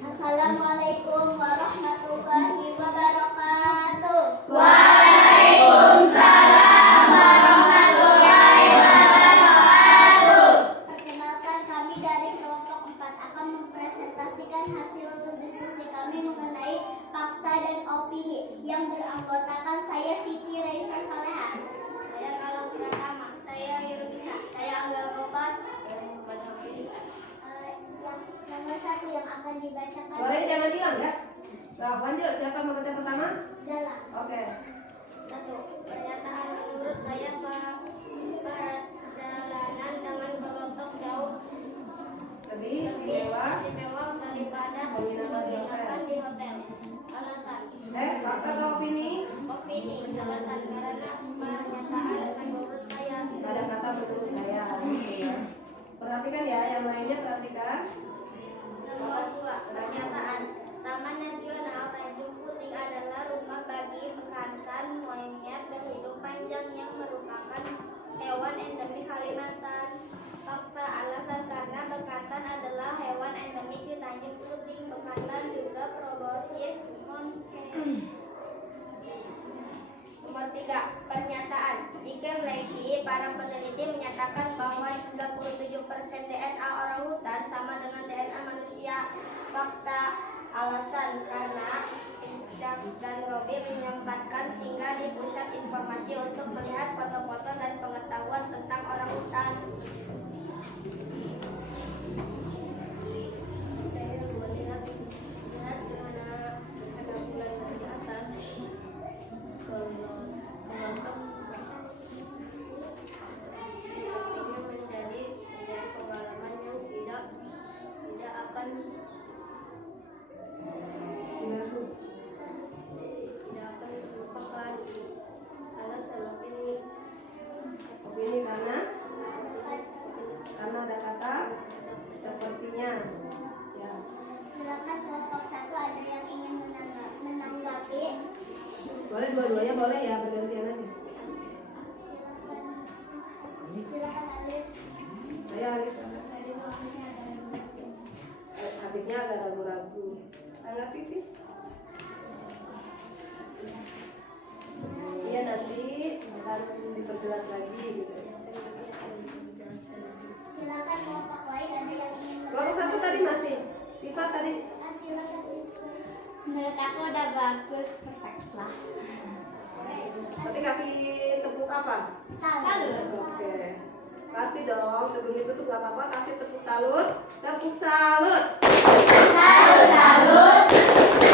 Assalamualaikum warahmatullahi wabarakatuh. Waalaikumsalam warahmatullahi wabarakatuh. Perkenalkan, kami dari kelompok 4 akan mempresentasikan hasil diskusi kami mengenai fakta dan opini yang beranggotakan saya Siti Raisa Saleha, saya Kalam Pratama, saya Yurunisa, saya Angga Robat, dan Muhammad Hafiz. Yang nomor 1 yang akan dibacakan Suaranya jangan hilang ya. Nah, lanjut. Siapa yang membaca pertama? adalah Oke. 1. Pernyataan menurut saya perjalanan dengan berlontong jauh Lebih lebih istimewa. istimewa daripada penginapan di hotel. Alasan Fakta atau opini? opini. Alasan karena pernyataan menurut saya. Ada kata menurut saya. Gitu ya. Perhatikan ya, yang lainnya perhatikan. Nomor 2. Pernyataan Taman Nasional Tanjung Puting adalah rumah bagi bekantan monyet berhidup panjang yang merupakan hewan endemik Kalimantan. Fakta. Alasan karena bekantan adalah hewan endemik di Tanjung Puting. Bekantan juga proboscis monkey. Nomor 3. Pernyataan Jika Blackie, para peneliti menyatakan bahwa 97% DNA orangutan sama dengan DNA manusia. Fakta. Alasan karena Jack dan Robby menyempatkan singgah di pusat informasi untuk melihat foto-foto dan pengetahuan tentang orangutan. Saya melihat gimana ada bulan dari atas. Kalau menonton dia menjadi pengalaman yang tidak akan dilupakan. Alasan opini Karena ada kata sepertinya. Ya. silakan kelompok 1 ada yang ingin menanggapi. Boleh dua-duanya boleh ya, bergantian aja. Silakan Alif. Saya Alif. Habisnya agak ragu-ragu. Tanggapi, Fis. Iya, nanti akan diperjelas lagi gitu. Silakan kelompok lain ada yang ingin Kelompok 1 tadi masih. Sifat tadi. silakan. Menurut aku udah bagus, perfect lah. Nanti kasih tepuk apa? Salut. Oke. Kasih dong, sebelum ditutup nggak apa-apa, kasih tepuk salut. Tepuk salut. Salut, salut.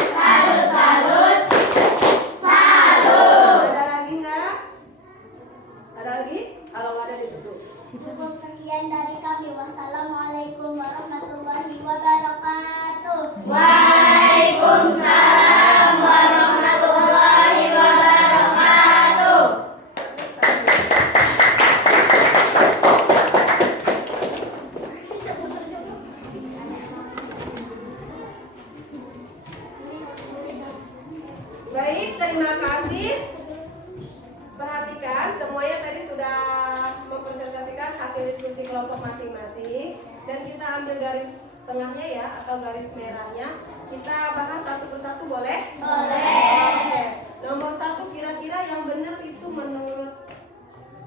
terima kasih. Perhatikan, semuanya tadi sudah mempresentasikan hasil diskusi kelompok masing-masing. Dan kita ambil garis tengahnya ya, atau garis merahnya. Kita bahas satu persatu boleh? Boleh. Oke. Nomor 1, kira-kira yang benar itu menurut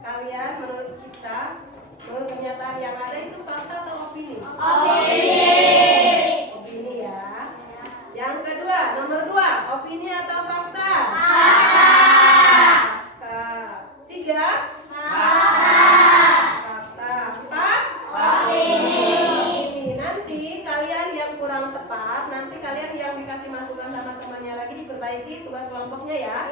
kalian, menurut kita, menurut kenyataan yang ada itu fakta atau opini? Opini ya. Yang kedua, nomor 2, opini atau fakta? Fakta. 3, fakta. 4, opini. Nanti kalian yang kurang tepat, nanti kalian yang dikasih masukan sama temannya lagi diperbaiki tugas kelompoknya ya.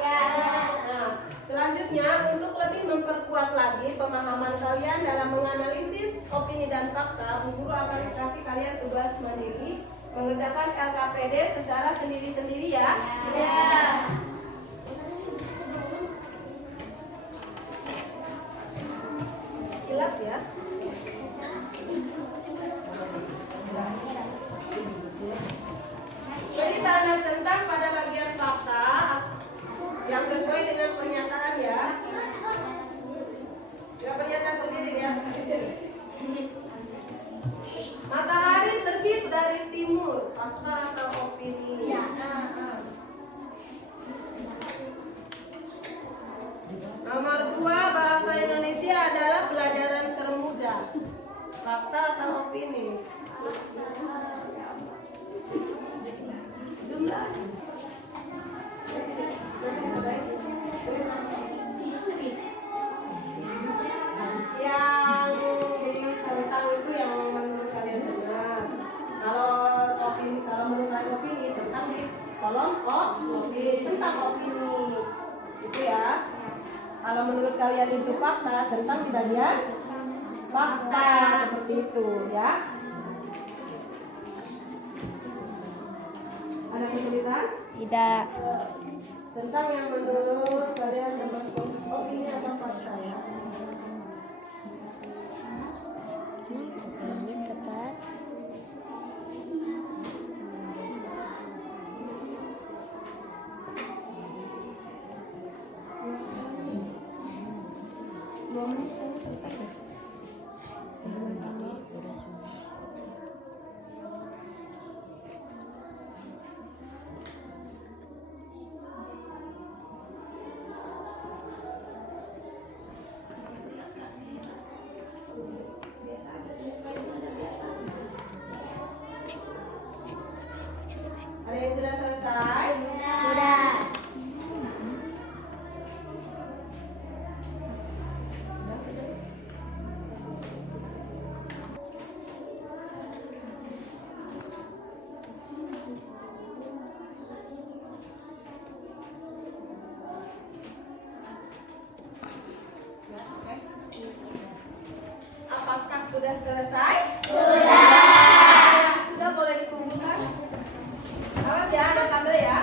Nah, selanjutnya untuk lebih memperkuat lagi pemahaman kalian dalam menganalisis opini dan fakta, Bu Guru akan kasih kalian tugas mandiri mengerjakan LKPD secara sendiri-sendiri ya. Kilap ya. Jadi tanda centang pada bagian fakta yang sesuai dengan pernyataan ya. Ya, pernyataan sendiri ya. Matahari terbit dari timur, fakta atau opini? Nomor 2, bahasa Indonesia adalah pelajaran termudah, fakta atau opini? Jumlah. Yang ditentang itu yang menurut kalian benar. Kalau opini, kalau menurut kalian opini, centang di kolom opini, centang opini, gitu ya. Kalau menurut kalian itu fakta, centang di bagian fakta, seperti itu ya. Ada kesulitan? Tidak. Tentang yang menurut kalian nomor opini atau fakta ya? Ini tepat. Ada yang sudah selesai? Sudah. Apakah sudah selesai? Sudah. Sudah boleh dikumpulkan? Awas ya, ada kabel ya.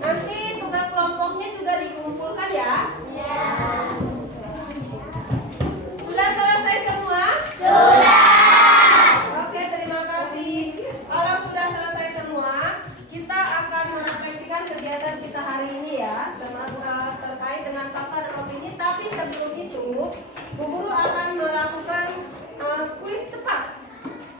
Nanti tugas kelompoknya juga dikumpulkan ya. Sudah selesai semua? Oke, terima kasih. Kalau sudah selesai semua, kita akan merefleksikan kegiatan kita hari ini ya, terkait dengan fakta dan opini. Tapi sebelum itu, Bu Guru akan melakukan kuis cepat.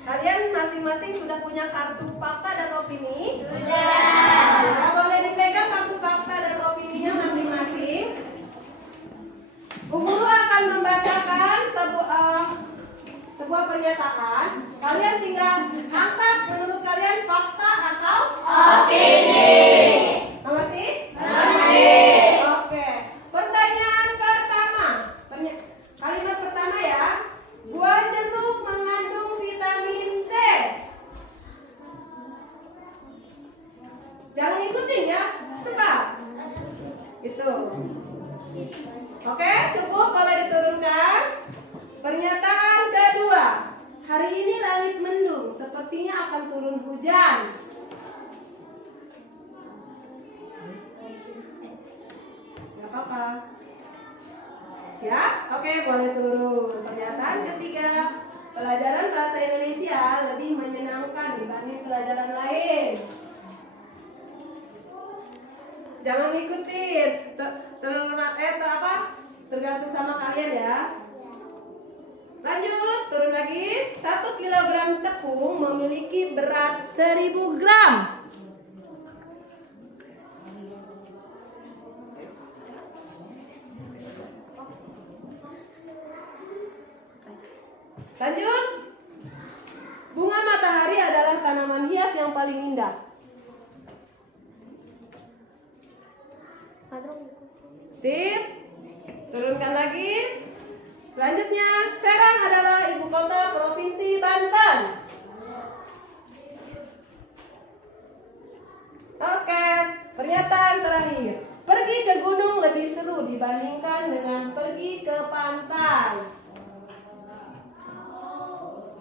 Kalian masing-masing sudah punya kartu fakta dan opini? Sudah. Boleh dipegang kartu fakta dan opininya masing-masing. Bu Guru akan membacakan sebuah pernyataan. Kalian tinggal angkat menurut kalian fakta atau opini. Mengerti? Mengerti. Oke. Pertanyaan pertama. Kalimat pertama ya. Buah jeruk mengandung vitamin C. Jangan ikutin ya. Cepat. Itu. Oke, cukup, boleh diturunkan. Pernyataan kedua. Hari ini langit mendung, sepertinya akan turun hujan. Gak apa-apa. Siap? Oke, boleh turun. Pernyataan ketiga. Pelajaran bahasa Indonesia lebih menyenangkan dibanding pelajaran lain. Jangan ngikutin. Tergantung sama kalian ya. Lanjut, turun lagi. 1 kilogram tepung memiliki berat 1000 gram. Lanjut. Bunga matahari adalah tanaman hias yang paling indah. Sip. Turunkan lagi. Selanjutnya, Serang adalah ibu kota provinsi Banten. Oke, pernyataan terakhir. Pergi ke gunung lebih seru dibandingkan dengan pergi ke pantai.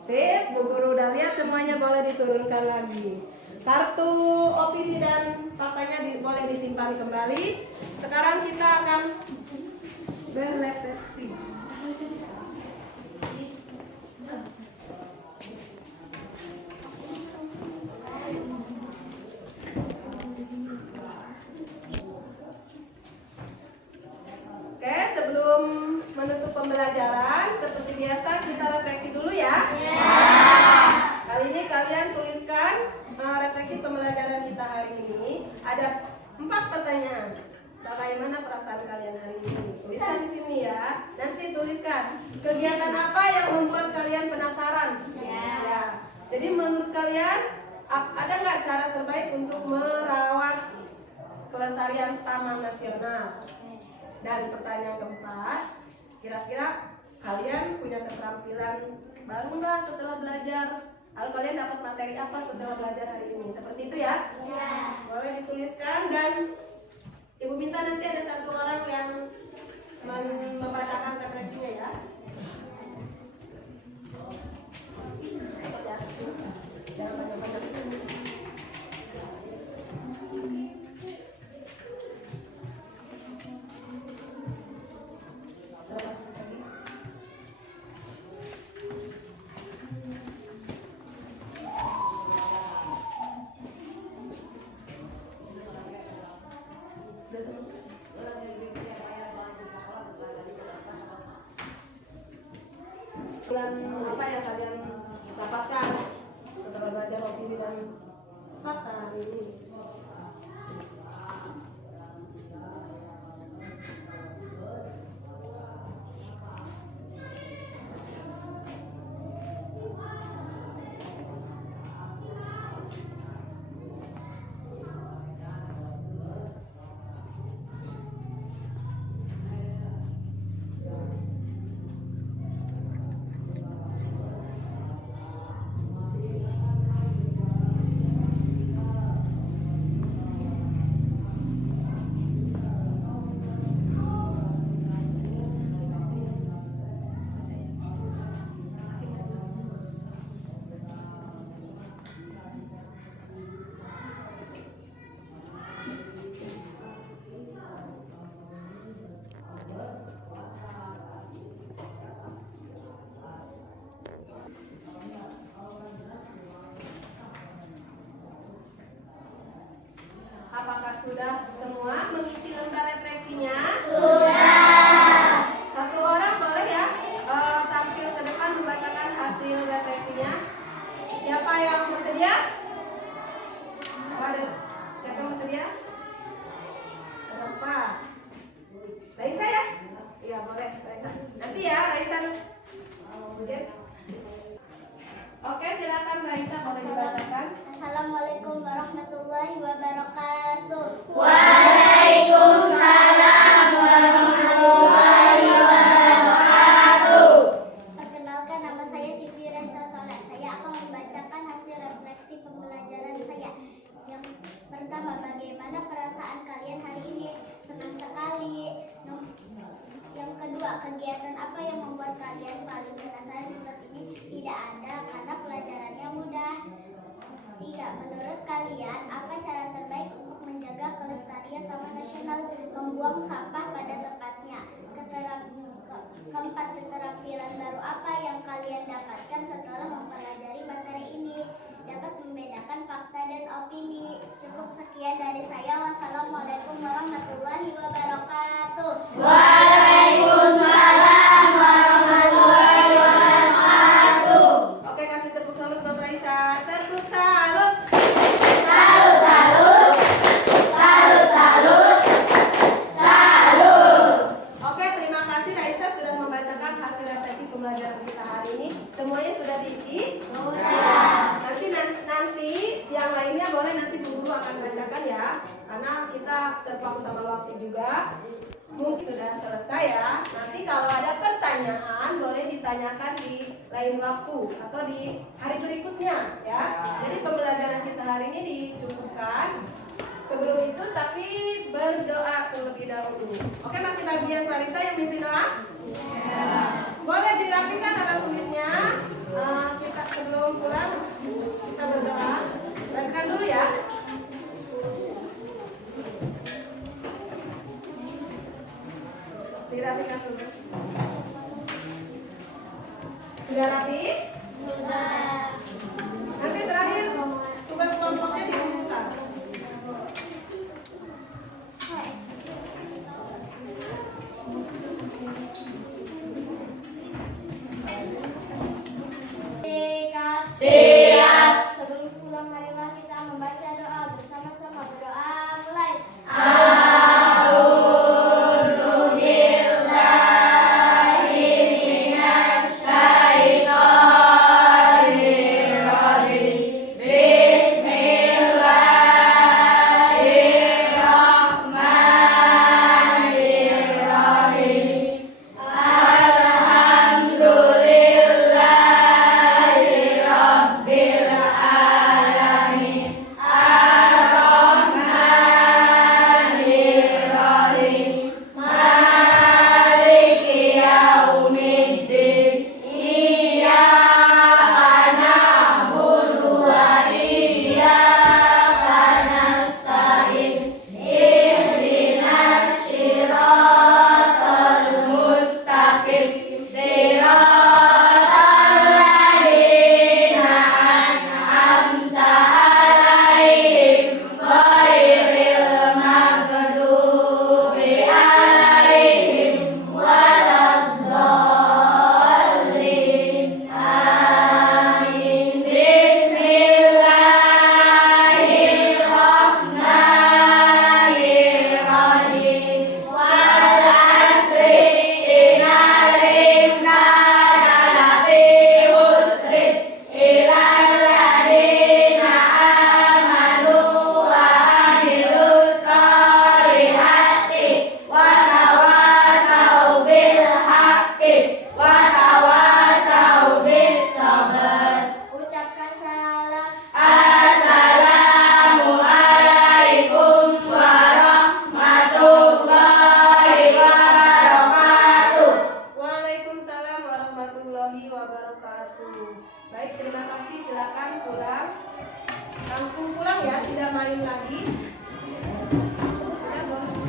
Sip, Bu Guru udah lihat semuanya, boleh diturunkan lagi. Kartu opini dan faktanya boleh disimpan kembali. Sekarang kita akan berefleksi. Oke, sebelum menutup pembelajaran, seperti biasa kita refleksi dulu ya. Kali ini kalian tuliskan refleksi pembelajaran kita hari ini. Ada 4 pertanyaan. Bagaimana perasaan kalian hari ini? Tuliskan di sini ya. Nanti tuliskan kegiatan apa yang membuat kalian penasaran. Ya. Jadi menurut kalian ada nggak cara terbaik untuk merawat kelestarian taman nasional? Dan pertanyaan keempat, kira-kira kalian punya keterampilan baru nggak setelah belajar? Lalu kalian dapat materi apa setelah belajar hari ini? Seperti itu ya? Boleh dituliskan dan Ibu minta nanti ada 1 orang yang membacakan refleksinya ya. Jangan banyak-banyak. Apa yang kalian dapatkan setelah belajar opini dan fakta hari ini? Apakah sudah semua mengisi lembar refleksinya? Sudah. 1 orang boleh ya tampil ke depan membacakan hasil refleksinya. Siapa yang bersedia? Siapa yang bersedia? Ada 4. Raisa ya? Iya boleh Raisa. Nanti ya Raisa. Oke, silakan Raisa, boleh dibacakan. Assalamualaikum warahmatullahi wabarakatuh. Waalaikumsalam warahmatullahi wabarakatuh. Perkenalkan, nama saya Siti Reza Soleh. Saya akan membacakan hasil refleksi pembelajaran saya. Yang pertama, bagaimana perasaan kalian hari ini? Senang sekali. Yang kedua, kegiatan apa yang membuat kalian paling penasaran dengan ini? Tidak ada, karena pelajarannya mudah. 3. Menurut kalian, apa cara terbaik untuk menjaga kelestarian Taman Nasional? Membuang sampah pada tempatnya. Keempat, keterampilan baru apa yang kalian dapatkan setelah mempelajari materi ini? Dapat membedakan fakta dan opini. Cukup sekian dari saya. Wassalamualaikum warahmatullahi wabarakatuh. Waalaikumsalam warahmatullahi wabarakatuh. Oke, kasih tepuk salut buat Raisa. Tepuk salut. Salut, salut. Salut, salut. Salut. Oke, terima kasih Raisa sudah membacakan hasil refleksi pembelajaran kita hari ini. Semuanya sudah diisi? Nanti yang lainnya boleh nanti Bu Guru akan bacakan ya, karena kita terpaku sama waktu juga. Mungkin sudah selesai ya. Nanti kalau ada pertanyaan boleh ditanyakan di lain waktu atau di hari berikutnya ya. Jadi pembelajaran kita hari ini dicukupkan. Sebelum itu tapi berdoa terlebih dahulu. Oke, masih bagian Clarissa yang mimpin doa? Boleh dirapikan alat tulisnya. Kita sebelum pulang kita berdoa. Rapikan dulu ya. Dirapikan dulu. Sudah rapi? Sudah. Nanti terakhir tugas kelompoknya diumumkan. Siap. Sebelum pulang marilah kita membaca doa bersama-sama. Berdoa mulai. Baik, terima kasih. Silakan pulang. Langsung pulang ya, tidak main lagi. Ya, boleh.